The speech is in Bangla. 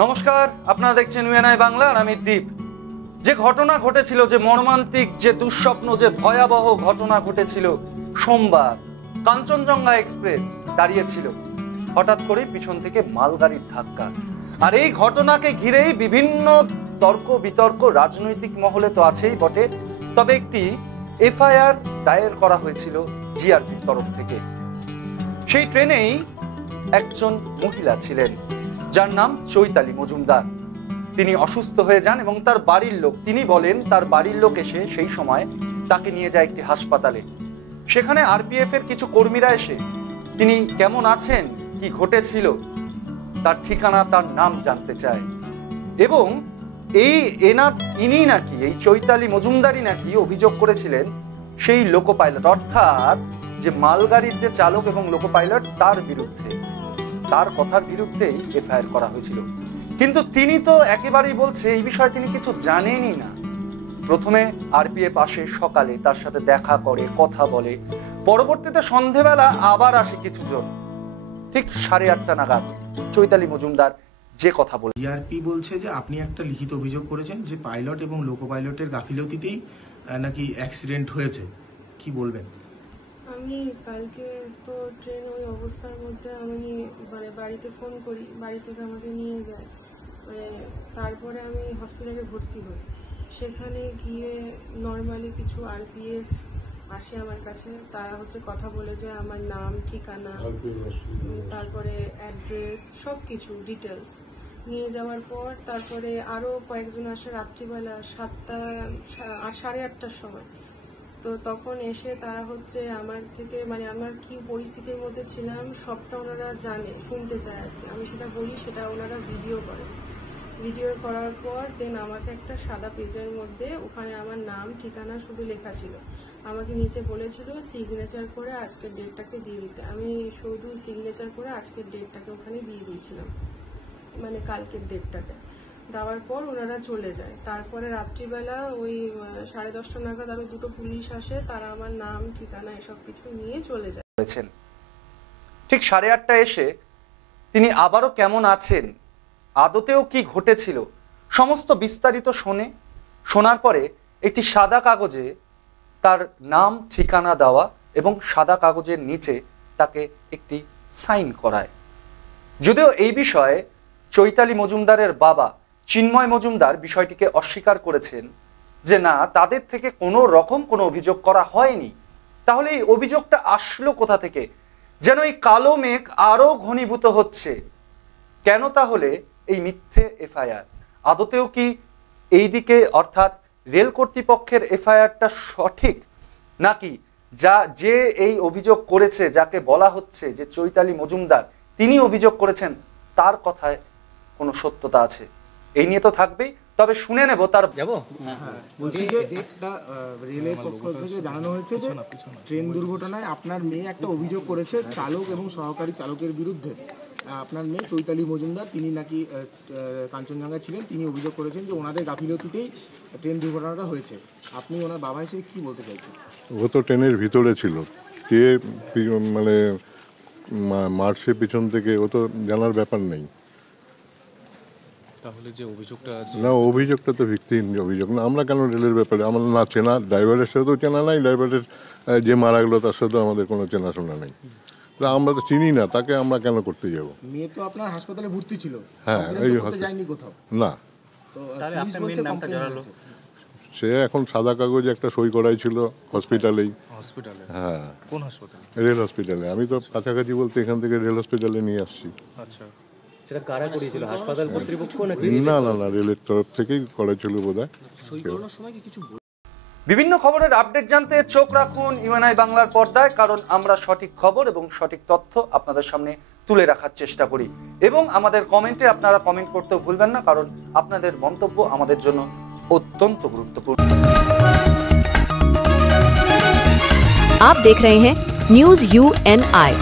নমস্কার, আপনারা দেখছেন ইউএনআই বাংলা আর আমি দীপ। যে ঘটনা ঘটেছিল, যে মর্মান্তিক, যে দুঃস্বপ্ন, যে ভয়াবহ ঘটনা ঘটেছিল সোমবার, কাঞ্চনজঙ্ঘা এক্সপ্রেস দাঁড়িয়েছিল হঠাৎ করে পিছন থেকে মালগাড়ির ধাক্কা। আর এই ঘটনাকে ঘিরেই বিভিন্ন তর্ক বিতর্ক রাজনৈতিক মহলে তো আছেই বটে, তবে একটি এফআইআর দায়ের করা হয়েছিল জিআরপির তরফ থেকে। সেই ট্রেনেই একজন মহিলা ছিলেন যার নাম চৈতালি মজুমদার। তিনি অসুস্থ হয়ে যান এবং তার বাড়ির লোক, তিনি বলেন তার বাড়ির লোক এসে সেই সময় তাকে নিয়ে যায় একটি হাসপাতালে। সেখানে আরপিএফ এর কিছু কর্মীরা এসে তিনি কেমন আছেন, কি ঘটেছিল, তার ঠিকানা, তার নাম জানতে চায়। এবং ইনি নাকি, এই চৈতালি মজুমদারই নাকি অভিযোগ করেছিলেন সেই লোকো পাইলট, অর্থাৎ যে মালগাড়ির যে চালক এবং লোকো পাইলট, তার বিরুদ্ধে, তার কথার বিরুদ্ধেই এফআইআর করা হয়েছিল। কিন্তু তিনি তো একেবারেই বলছে এই বিষয়ে তিনি কিছু জানেনই না। প্রথমে আরপিএফ আসে সকালে, তার সাথে দেখা করে, কথা বলে, পরবর্তীতে সন্ধেবেলা আবার আসে কিছুজন। ঠিক 8:30 নাগাদ চৈতালি মজুমদার যে কথা বলে, জিআরপি বলছে যে আপনি একটা লিখিত অভিযোগ করেছেন যে পাইলট এবং লোকো পাইলটের গাফিলতিতেই নাকি অ্যাক্সিডেন্ট হয়েছে, কি বলবেন? আমি কালকে তো ট্রেন ওই অবস্থার মধ্যে আমি বাড়িতে ফোন করি, বাড়ি থেকে আমাকে নিয়ে যায়, তারপরে আমি হসপিটালে ভর্তি হই। সেখানে গিয়ে নর্মালি কিছু আরপিএফ আসে আমার কাছে, তারা কথা বলে যে আমার নাম, ঠিকানা, তারপরে অ্যাড্রেস, সব কিছু ডিটেলস নিয়ে যাওয়ার পর তারপরে আরও কয়েকজন আসে রাত্রিবেলা 8:30টার সময়। তো তখন এসে তারা আমার থেকে আমার কি পরিস্থিতির মধ্যে ছিলাম সবটা ওনারা জানে, শুনতে চায় আর কি। আমি সেটা বলি, সেটা ওনারা ভিডিও করে। ভিডিও করার পর দেন আমাকে একটা সাদা পেজের মধ্যে ওখানে আমার নাম, ঠিকানা শুধু লেখা ছিল। আমাকে নিচে বলেছিল সিগনেচার করে আজকের ডেটটাকে দিয়ে দিতে। আমি শুধু সিগনেচার করে আজকের ডেটটাকে ওখানে দিয়ে দিয়েছিলাম, কালকের ডেটটাকে। দেওয়ার পর ওনারা চলে যায়। তারপরে রাত্রিবেলা ওই 10:30 নাগাদ আরো দুটো পুলিশ আসে, তারা আমার নাম, ঠিকানা এসব কিছু নিয়ে চলে যায়। ঠিক 8:30 এসে তিনি আবারও কেমন আছেন, আদতেও কি ঘটেছিল, সমস্ত বিস্তারিত শোনার পরে একটি সাদা কাগজে তার নাম, ঠিকানা দেওয়া এবং সাদা কাগজের নিচে তাকে একটি সাইন করায়। যদিও এই বিষয়ে চৈতালি মজুমদারের বাবা চিন্ময় মজুমদার বিষয়টিকে অস্বীকার করেছেন যে না, তাদের থেকে কোনো রকম কোনো অভিযোগ করা হয়নি। তাহলে এই অভিযোগটা আসলো কোথা থেকে? যেন এই কালো মেঘ আরো ঘনীভূত হচ্ছে। কেন তাহলে এই মিথ্যে এফআইআর? আদতেও কি এই দিকে, অর্থাৎ রেল কর্তৃপক্ষের এফআইআরটা সঠিক, নাকি যে এই অভিযোগ করেছে, যাকে বলা হচ্ছে যে চৈতালি মজুমদার, তিনি অভিযোগ করেছেন, তার কথায় কোনো সত্যতা আছে? এই নিয়ে তো থাকবেই, তবে শুনে নেব তার। বলছি যে একটা রেলের পক্ষ থেকে জানানো হয়েছে যে ট্রেন দুর্ঘটনায় আপনার মেয়ে একটা অভিযোগ করেছে চালক এবং সহকারী চালকের বিরুদ্ধে। আপনার মেয়ে চৈতালি মজুমদার, তিনি নাকি কাঞ্চনজঙ্ঘায় ছিলেন, তিনি অভিযোগ করেছেন যে ওনাদের গাফিলতিতেই ট্রেন দুর্ঘটনাটা হয়েছে। আপনি ওনার বাবা হিসেবে কি বলতে চাইছেন? ও তো ট্রেনের ভিতরে ছিল, কে মারছে পিছন থেকে, ও তো জানার ব্যাপার নেই। তাহলে যে অভিযোগটা, না, অভিযোগটা তো ভিত্তিহীন অভিযোগ না। আমরা কেন রেলের ব্যাপারে, আমরা না চেনা, ড্রাইভারের সাথেও চেনা নাই, ড্রাইভারের যে মারা গেলো তার সাথেও আমাদের কোনো চেনাশোনা নেই। আমরা তো চিনি না, তাকে আমরা কেন করতে যাব? মেয়ে তো আপনার হাসপাতালে ভর্তি ছিল। হ্যাঁ, এই যায়নি কোথাও না। সে এখন সাদা কাগজে একটা সই করাই ছিল হসপিটালেই। হ্যাঁ, কোন হাসপাতালে? রেল হসপিটালে। আমি তো কাছাকাছি বলতে এখান থেকে রেল হসপিটালে নিয়ে আসছি। আচ্ছা, সেটা কারা করেছিল? হাসপাতাল কর্তৃপক্ষ নাকি? না, রেলের তরফ থেকেই করেছিল বোধহয়। বিভিন্ন খবরের আপডেট জানতে চোখ রাখুন ইউএনআই বাংলার পর্দায়, কারণ আমরা সঠিক খবর এবং সঠিক তথ্য আপনাদের সামনে তুলে রাখার চেষ্টা করি। এবং আমাদের কমেন্টে আপনারা কমেন্ট করতেও ভুলবেন না, কারণ আপনাদের মন্তব্য আমাদের জন্য অত্যন্ত গুরুত্বপূর্ণ। आप देख रहे हैं न्यूज़ UNI।